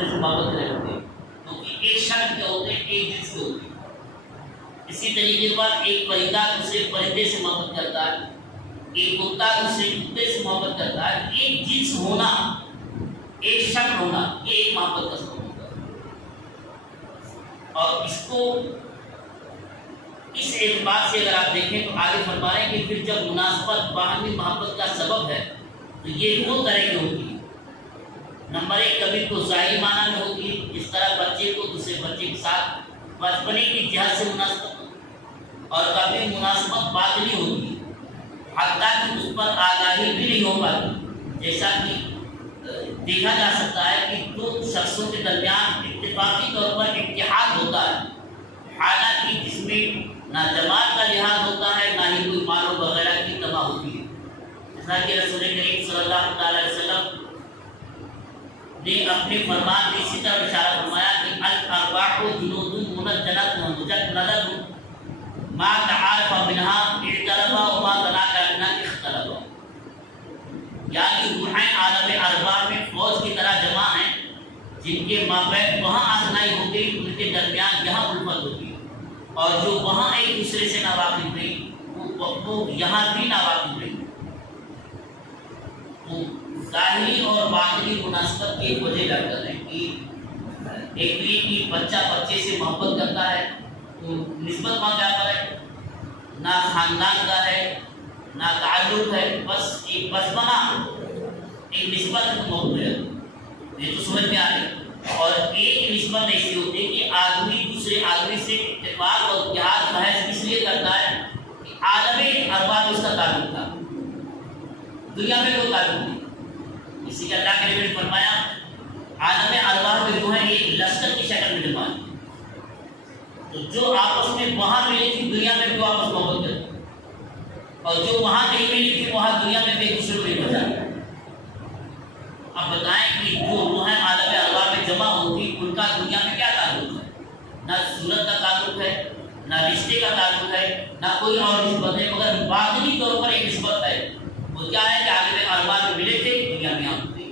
دوسرے سے محبت کرنے لگتے ہیں، کیونکہ ایک شخص کیا ہوتے ہیں، ایک جنس کے ہوتے ہیں۔ اسی طریقے کے بعد ایک پرندہ دوسرے پرندے سے محبت کرتا ہے، ایک کتا دوسرے کتے سے محبت کرتا ہے۔ ایک جنس ہونا، ایک شکل ہونا، یہ ایک محبت کا سبب ہوتا ہے۔ اور اس کو اس اعتبار سے اگر آپ دیکھیں تو آگے فرما رہے ہیں کہ پھر جب مناسبت باہمی محبت کا سبب ہے تو یہ دو طرح کی ہوتی ہے۔ نمبر ایک، کبھی تو ظاہری معنی میں ہوتی ہے، جس طرح بچے کو دوسرے بچے کے ساتھ بچپنے کی جہت سے مناسبت ہوتی ہے، اور کبھی مناسبت باطنی ہوتی ہے، حتیٰ کہ اس پر آگاہی بھی نہیں ہو پاتی، جیسا کہ دیکھا جا سکتا ہے کہ دو شخصوں کے درمیان اتفاقی طور پر اتحاد ہوتا ہے، حالانکہ جس میں نہ جماعت کا لحاظ ہوتا ہے، نہ ہی کوئی مال وغیرہ کی تباہ ہوتی ہے۔ جیسا کہ رسول کریم صلی اللہ تعالی علیہ وسلم نے اپنے فرمان میں اسی طرح اشارہ فرمایا کہ الارواح جنود منجنۃ مجندۃ ما تعارف منها اختلف وما تناکر منها اختلف، یعنی روحیں عالم ارواح میں فوج کی طرح جمع ہیں، جن کے مابین وہاں آشنائی ہوتی ہے، ان کے درمیان یہاں الفت ہوتی ہے، اور جو وہاں ایک دوسرے سے ناواقف نہیں وہ یہاں بھی ناواقف نہیں۔ تو ظاہری اور باطنی مناسبت کی ایک وجہ ڈاکٹر ہے کہ ایک کہ بچہ بچے سے محبت کرتا ہے تو نسبت وہاں کیا پر ہے، نہ خاندان کا ہے نہ تعلق ہے، بس ایک بچپنا ایک نسبت محبت ہے، یہ تو سمجھ میں آ رہی۔ اور ایک نسبت ایسی ہوتی ہے کہ آدمی دوسرے آدمی سے اتفاق اور اتحاد محض اس لیے کرتا ہے کہ عالم ارواح میں اس کا تعلق تھا، دنیا میں کوئی تعلق نہیں۔ اسی کا اللہ کے نبی نے فرمایا عالم ارواح میں جو ہے ایک لشکر کی شکل میں جمع ہے، تو جو آپس میں وہاں ملی تھی دنیا میں بھی آپس محبت کرتے، اور جو وہاں نہیں ملی تھی وہاں دنیا میں بھی ایک دوسرے کو نہیں بچا۔ اب بتائیں کہ جو روحیں عالم ارواح میں جمع ہوتی ان کا دنیا میں کیا تعلق ہے؟ نہ صورت کا تعلق ہے، نہ رشتے کا تعلق ہے، نہ کوئی اور نسبت ہے، مگر باطنی طور پر ایک نسبت ہے۔ وہ کیا ہے کہ عالم ارواح میں ملے تھے، دنیا میں آتے تھے،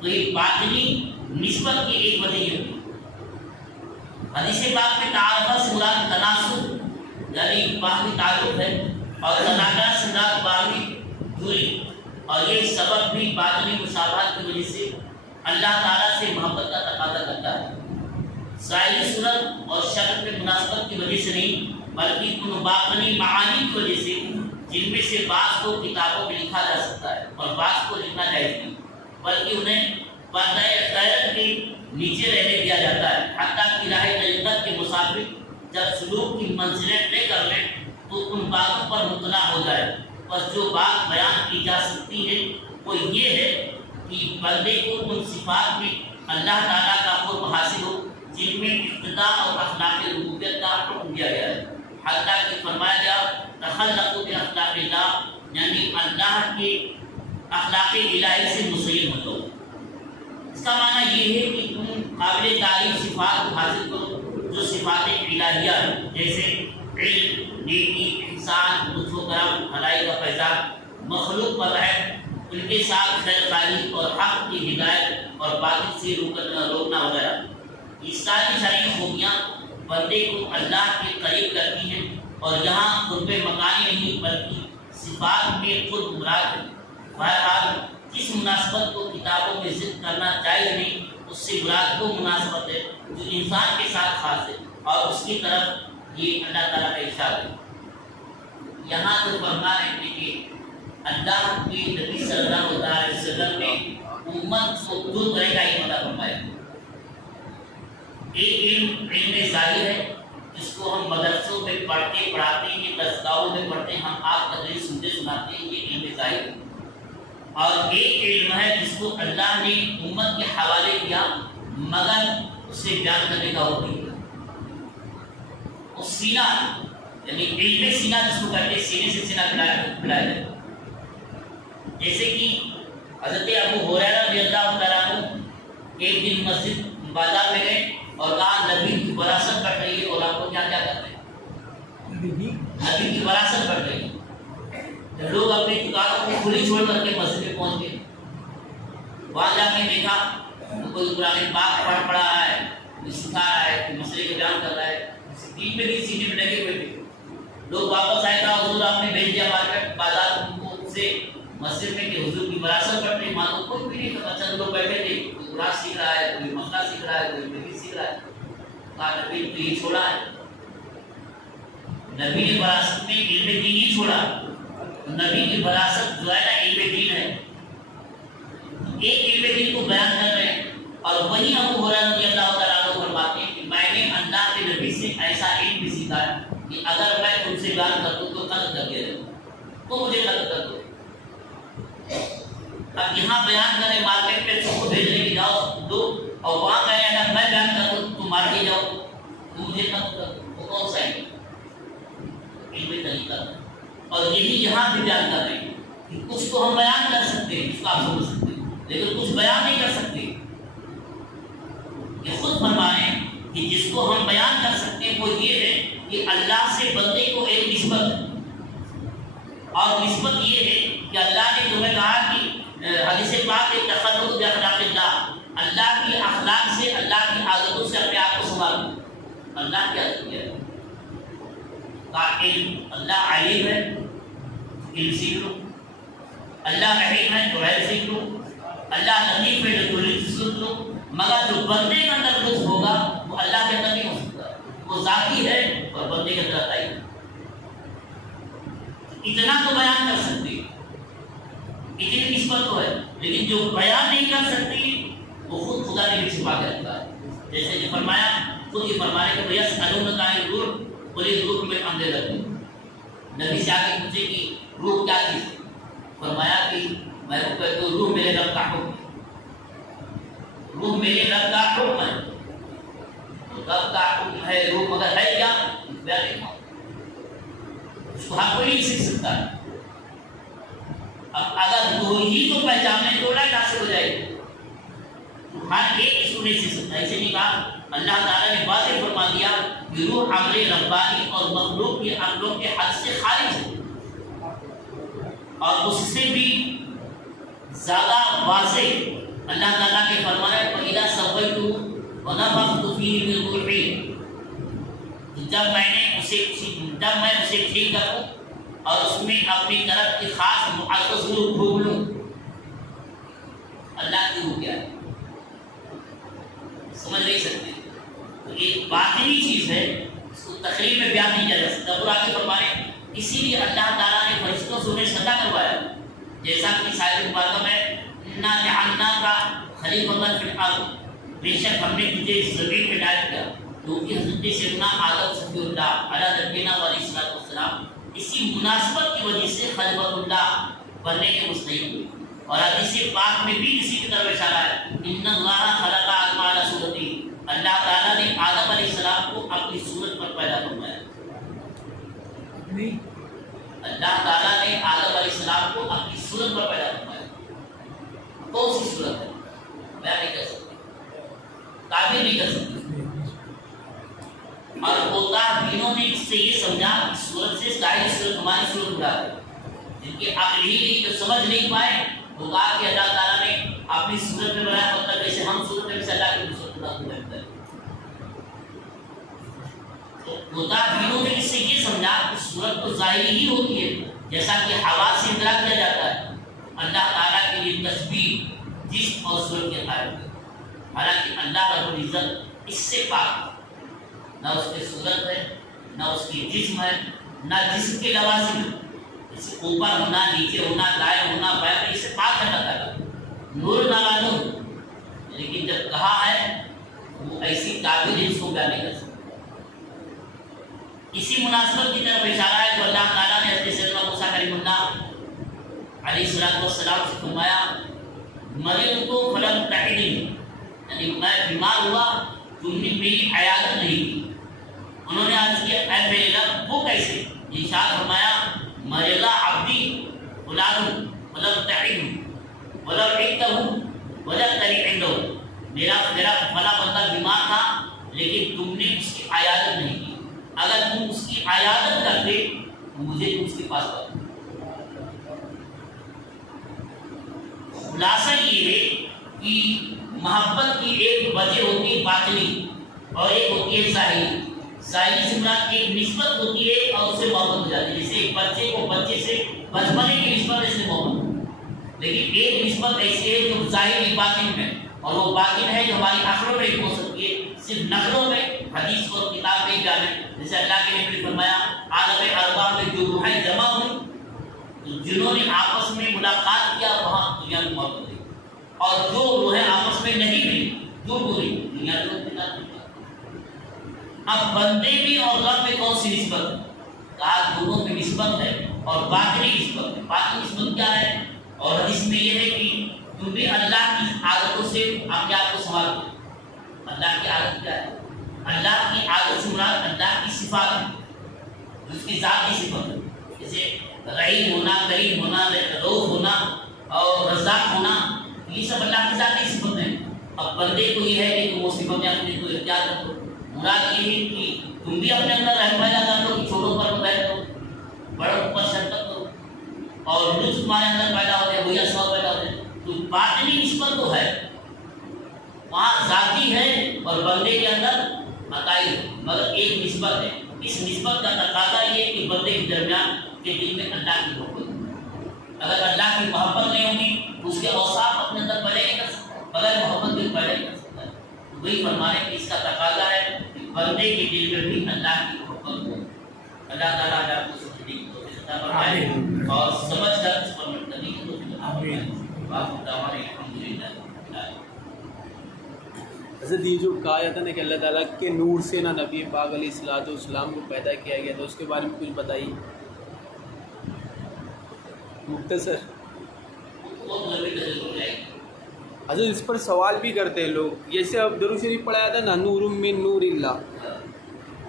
تو یہ باطنی نسبت کی ایک وجہ یہ ہوتی ہے۔ حدیث پاک میں تعارفہ سے مراد تناسب یعنی باہمی تعلق ہے، اور تناکر سے مراد باہمی دوری، اور یہ سبب بھی باطنی مشابہت کی وجہ سے اللہ تعالیٰ سے محبت کا تقاضا کرتا ہے۔ ظاہری صورت اور شکل میں مناسبت کی وجہ سے نہیں، بلکہ ان باطنی معانی کی وجہ سے جن میں سے بعض کو کتابوں میں لکھا جا سکتا ہے اور بعض کو لکھنا جائز نہیں، بلکہ انہیں پردہ غیرت کے نیچے رہنے دیا جاتا ہے، حتیٰ کہ راہ طریقت کے مسافر جب سلوک کی منزلیں طے کر لیں تو ان باتوں پر مطلع ہو جائے۔ بس جو بات بیان کی جا سکتی ہے وہ یہ ہے کہ بندے کو ان صفات میں اللہ تعالیٰ کا قرب حاصل ہو جن میں اقتداء اور اخلاق ربوبیت کا حکم دیا گیا ہے، حتیٰ کہ فرمایا گیا تخلقوا باخلاق اللہ، یعنی اللہ کے اخلاق الہی سے مسلم ہو جاؤ۔ اس کا معنی یہ ہے کہ تم قابل تعریف صفات کو حاصل کرو جو صفات الہیہ ہیں، جیسے علم، نیکی، احسان، لطف و کرم، بھلائی کا فیضان، مخلوق پر رحم، ان کے ساتھ خیر خواہی اور حق کی ہدایت اور باطل سے روکنا وغیرہ۔ یہ ساری خوبیاں بندے کو اللہ کے قریب کرتی ہیں، اور یہاں قرب مکانی نہیں بلکہ صفات میں قرب مراد ہے۔ بہرحال اس مناسبت کو کتابوں میں ذکر کرنا جائز نہیں، اس سے مراد وہ مناسبت ہے جو انسان کے ساتھ خاص ہے، اور اس کی طرف یہ اللہ تعالیٰ کا ارشاد ہے۔ یہاں تو فرما رہے ہیں کہ اللہ کے نبی صلی اللہ علیہ وسلم نے امت کو دو طرح کا علم عطا فرمایا۔ ایک علم ظاہر ہے جس کو ہم مدرسوں میں پڑھتے پڑھاتے ہیں، درسگاہوں میں پڑھتے ہیں، ہم آپ تقریر سنتے سناتے ہیں، یہ علم ظاہر ہے۔ اور ایک علم ہے جس کو اللہ نے امت کے حوالے کیا مگر اسے بیان کرنے کا حکم دیا۔ اس سینہ یعنی علم سینہ جس کو کہتے ہیں، سینے سے سینہ پھیلایا جائے۔ جیسے کہ حضرت ابو ہریرہ رضی اللہ تعالیٰ عنہ ایک دن مسجد بازار میں گئے اور کہا نبی کی وراثت بڑھ رہی ہے، اور آپ کو کیا کیا کر رہے ہیں؟ نبی کی وراثت بڑھ رہی ہے۔ لوگ اپنی دکانوں کو کھلی چھوڑ کر کے مسجد میں پہنچ گئے، وہاں جا کے دیکھا کوئی قرآن پاک پڑھ رہا ہے، کوئی سکھا رہا ہے، کوئی مسئلے کو بیان کر رہا ہے، دین میں بھی سینے میں لگے ہوئے تھے. لوگ واپس آئے کہا حضور آپ نے بھیج دیا مارکیٹ بازار کو سے مسجد میں کہ حضور کی وراثت پڑھ رہی. مانو کوئی بھی نہیں پتا، چند لوگ بیٹھے تھے، کوئی قرآن سیکھ رہا ہے، کوئی مسئلہ سیکھ رہا ہے، کوئی فقہ سیکھ رہا ہے. کہا نبی نے تو یہ چھوڑا ہے، نبی نے وراثت میں علم دین ہی چھوڑا. نبی کی وراثت جو ہے نا علم دین ہے. ایک علم دین کو بیان کر رہے ہیں اور وہی ابو ہریرہ رضی اللہ تعالیٰ عنہ فرماتے ہیں کہ میں نے اللہ کے نبی سے ایسا علم بھی سیکھا ہے کہ اگر میں تم سے بیان کر دوں تو قتل کر دے تو مجھے قتل کر دو. اب یہاں بیان کریں مارکیٹ پہ تم کو بھیج لے کے جاؤ دو، اور وہاں کہیں اگر میں بیان کر دوں تم مار کے جاؤ تو مجھے قتل کر دو. وہ کون سا ہے علم طریقہ؟ اور یہی یہاں بھی بیان کر رہے ہیں کہ کچھ تو ہم بیان کر سکتے ہیں، اس کو آپ سمجھ سکتے ہیں، لیکن کچھ بیان نہیں کر سکتے. یہ خود فرمائیں کہ جس کو ہم بیان کر سکتے ہیں وہ یہ ہے کہ اللہ سے بندے کو ایک نسبت ہے، اور نسبت یہ ہے کہ اللہ نے تمہیں کہا کہ حدیث پاک ایک تخلق باخلاق اللہ، اللہ کی اخلاق سے، اللہ کی عادتوں سے اپنے آپ کو سنبھالو. اللہ کی عادت کیا ہے؟ علم. اللہ علیم ہے، علم سیکھ لو. اللہ رحیم ہے تو رحم سیکھ لو. اللہ لطیف ہے تو لطف سیکھ لو. مگر جو بندے کے اندر لطف ہوگا وہ اللہ کے اندر نہیں ہو سکتا. وہ ذاتی ہے اور بندے کے اندر آتا ہی. اتنا تو بیان کر سکتے، اتنی نسبت تو ہے، لیکن جو بیان نہیں کر سکتی وہ خود خدا نے بھی چھپا کے رکھا ہے. جیسے کہ فرمایا، خود یہ فرمانے کہ یسألونک عن الروح قل الروح من امر ربی. نبی سے آگے پوچھے کہ روح کیا چیز ہے؟ فرمایا کہ میں کہتا ہوں روح میرے رب کا حکم ہے. روح میرے رب کا حکم ہے. رب کا حکم ہے روح، مگر ہے کیا؟ اس کو ہر کوئی نہیں سیکھ سکتا. اب اگر وہ ہی تو پہچانے تو لائٹ حاصل ہو جائے گی. ہر ایک اس کو نہیں سیکھ سکتا. ایسے نہیں کہا، اللہ تعالیٰ نے واضح فرما دیا کہ روح امر ربانی اور مخلوق کی عقلوں کے حد سے خارج ہے، اور اس سے بھی زیادہ واضح اللہ تعالیٰ کے فرمایا فَإِذَا سَوَّيْتُهُ وَنَفَخْتُ فِيهِ مِن رُوحِي. جب میں اسے ٹھیک کروں اور اس میں اپنی طرف کی خاص معزز روح ڈھونڈ لوں. اللہ کی روح کیا ہے سمجھ نہیں سکتے. تو ایک باطنی چیز ہے، اس کو تقریر میں بیان نہیں کیا جا سکتا. قرآن کے فرمانے اسی لیے اللہ تعالیٰ نے فرشتوں سے انہیں سدا کروایا، جیسا کہ شاید مبارکہ میں اِنَّا جَعَلْنَاكَ خَلِيفَةً فِي الْأَرْضِ، بے شک ہم نے تجھے زمین میں ڈال دیا. کیونکہ حضرت سیدنا آدم صفی اللہ علیہ نبینا علیہ الصلوۃ والسلام اسی مناسبت کی وجہ سے خلیفۃ اللہ بننے کے مستحق ہوئے. اور حدیث پاک میں بھی اسی کی طرف اشارہ ہے، ان اللہ خلق آدم علی صورتہ. اللہ تعالیٰ نے آدم علیہ السلام کو اپنی صورت پر پیدا فرمایا. اللہ تعالیٰ نے آدم علیہ السلام کو اپنی صورت پر پیدا فرمایا. کون سی صورت ہے بیان نہیں کر سکتے، تعبیر نہیں کر سکتے. اور متعبینوں نے اس سے یہ سمجھا کہ صورت سے ظاہری صورت ہماری صورت مراد ہے. جن کی عقل ہی نہیں جو سمجھ نہیں پائے وہ کہا کہ اللہ تعالیٰ نے اپنی صورت میں بنایا، مطلب جیسے ہم صورت میں اللہ کی صورت خدا کو بہتر ہے. تو متعبینوں نے اس سے یہ سمجھا کہ صورت تو ظاہری ہی ہوتی ہے، جیسا کہ ہوا سے ادراک کیا جاتا ہے. اللہ تعالیٰ کے لیے تشبیہ جسم اور صورت کے قائم ہے، حالانکہ اللہ رب العزت اس سے پاک، نہ اس کی صورت ہے، نہ اس کی جسم ہے، نہ جسم کے لوازم ہے. اس سے اوپر ہونا، نیچے ہونا، دائیں ہونا، بائیں، اس سے پاک ہے اللہ تعالیٰ. نور نالانور. لیکن جب کہا ہے وہ ایسی تعبیر ہے جس کو بیان نہیں کر سکتا. اسی مناسبت کی طرف اشارہ ہے تو اللہ تعالیٰ نے حضرت سیدنا موسیٰ کلیم اللہ علیہ السلام سے فرمایا مرض تو فلم تعدنی، یعنی میں بیمار ہوا تم نے میری عیادت نہیں کی. انہوں نے عرض کیا اے میرے رب وہ کیسے؟ ارشاد فرمایا مرض عبدی فلان ولم تعدہ ولم عدہ ولم تلی عنده. میرا فلاں بندہ بیمار تھا لیکن تم نے اس کی عیادت نہیں کی. اگر تم اس کی عیادت کرتے تو مجھے تم اس کے پاس کرتے. خلاصہ یہ ہے کہ محبت کی ایک وجہ ہوتی ہے باطنی اور ایک ہوتی ہے ظاہری. ظاہری سے مراد ایک نسبت ہوتی ہے اور اس سے محبت ہو جاتی ہے. جیسے ایک بچے کو بچے سے بچپنے کی نسبت اس سے محبت. لیکن ایک نسبت ایسی ہے جو ظاہری باطن میں، اور وہ باطن ہے جو ہماری عقلوں میں ہو سکتی ہے، صرف نقلوں میں، حدیث اور کتاب میں جانے. جیسے اللہ کے نبی نے فرمایا عالم ارواح میں جو روحیں جمع ہوئی، جنہوں نے آپس میں ملاقات کیا وہاں دنیا میں محبت ہوئی، اور جو روحیں آپس میں نہیں ملی دور دوری دنیا میں انتقال ہوئی. اب بندے میں اور رب میں کون سی نسبت ہے؟ کہا دونوں میں نسبت ہے اور باطنی نسبت ہے. باطنی نسبت کیا ہے؟ اور حدیث میں یہ ہے کہ تم بھی اللہ کی عادتوں سے اپنے آپ کو سنبھال دو. اللہ کی عادت کیا ہے؟ اللہ کی عادت سے مراد اللہ کی صفات ہے، اس کی ذات کی صفت ہے. جیسے رحیم ہونا، کریم ہونا، رؤوف ہونا اور رزاق ہونا، یہ سب اللہ کی ذات کی صفت ہے. اب بندے کو یہ ہے کہ تم وہ صفتیں اپنے کو اختیار کر دو. مراد یہ ہے کہ تم بھی اپنے اندر رحم پیدا کر دو کہ چھوٹوں پر بیٹھ دو، بڑوں پر شفقت کرو، اور لطف تمہارے اندر پیدا ہوتے ہیں، وہی اسباب پیدا ہوتے ہیں. تو باطنی نسبت تو ہے وہاں ذاتی ہے اور بندے کے اندر عطائی ہے، مگر ایک نسبت ہے. اس نسبت کا تقاضا یہ کہ بندے کے درمیان کے دل میں اللہ کی محبت ہے. اگر اللہ کی محبت نہیں ہوگی تو اس کے اوصاف اپنے اندر پیدا نہیں کر سکتا، بغیر محبت بھی پیدا نہیں کر سکتا. تو وہی فرمانے کہ اس کا تقاضا ہے کہ بندے کے دل میں بھی اللہ کی محبت ہو. اللہ تعالیٰ آپ کو سمجھنے کی توفیق عطا فرمائے اور سمجھ کر اس پر عمل کرنے کی توفیق عطا فرمائے. حضرت یہ جو کہا جاتا ہے نا کہ اللہ تعالیٰ کے نور سے نہ نبی پاک علیہ الصلوۃ والسلام کو پیدا کیا گیا، تو اس کے بارے میں کچھ بتائیے مختصر. حضرت اس پر سوال بھی کرتے ہیں لوگ، جیسے اب درود شریف پڑھایا تھا نا نور من نور اللہ،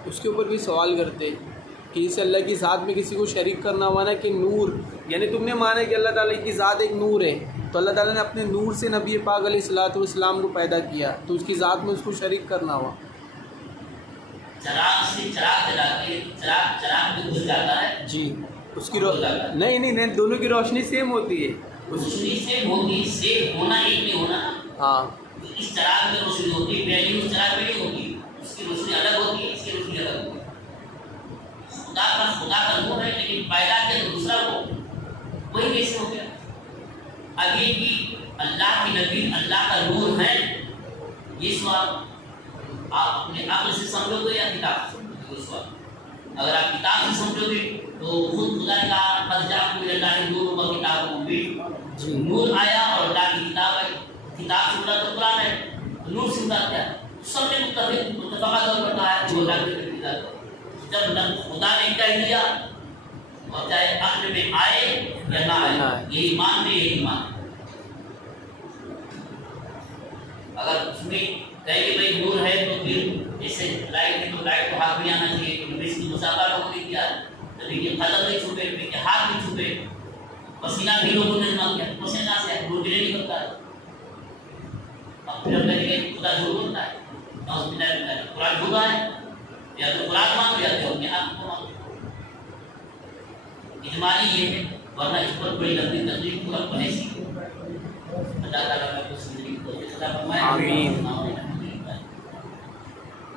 اس کے اوپر بھی سوال کرتے ہیں کہ اس اللہ کی ذات میں کسی کو شریک کرنا ہوا نا کہ نور، یعنی تم نے مانا کہ اللہ تعالیٰ کی ذات ایک نور ہے، تو اللہ تعالیٰ نے اپنے نور سے نبی پاک علیہ الصلوۃ والسلام کو پیدا کیا، تو اس کی ذات میں اس کو شریک کرنا ہوا. چراغ سے چراغ جلا کے چراغ میں گھس جاتا ہے جی اس کی نہیں دونوں کی روشنی سیم ہوتی ہے. روشنی سیم ہوگی، سیم ہونا ایک نہیں ہونا. ہاں اس چراغ میں روشنی ہوتی ہے، پہلی اس چراغ میں نہیں ہوتی، اس کی روشنی الگ ہوتی ہے، اس کی روشنی الگ ہوتی ہے. خدا کا نور ہے لیکن پیدا کیا تو دوسرا ہو، وہی کیسے ہو گیا؟ اب یہ کہ اللہ کی نبی اللہ کا نور ہے، یہ سوال آپ اپنے عقل سے سمجھو گے یا کتاب سے سمجھو گے؟ سوال اگر آپ کتاب سے سمجھو گے تو خود خدا کا قد جاءکم من اللہ نور و کتاب مبین، نور آیا اور اللہ کی کتاب آئی. کتاب سے مراد تو قرآن ہے، نور سے مراد کیا ہے؟ سب نے متفقہ طور پر کہا ہے جو اللہ کی کتاب ہے. جب خدا نے کہہ دیا اور چاہے عقل میں آئے یا نہ آئے، یہ ایمان میں یہ ایمان ہے. اگر اس میں کہے کہ بھائی نور ہے تو پھر جیسے لائٹ ہے تو لائٹ کو ہاتھ میں آنا چاہیے، تو اس کی مسافہ لوگوں نے کیا، نبی کے قدم نہیں چھپے، نبی کے ہاتھ نہیں چھپے، پسینہ بھی لوگوں نے نہ کیا، پسینہ سے نور بھی نہیں نکلتا ہے. اب پھر ہم کہیں گے خدا جھوٹ بولتا ہے، نعوذ باللہ من ذالک، قرآن جھوٹا ہے، یا تو قرآن مانو یا تو اپنے آپ کو مانو. اجمالی یہ ہے، ورنہ اس پر بڑی لمبی تقریر پورا پڑھے سی. اللہ تعالیٰ کا سمجھنے کی توفیق عطا فرمائے. آمین.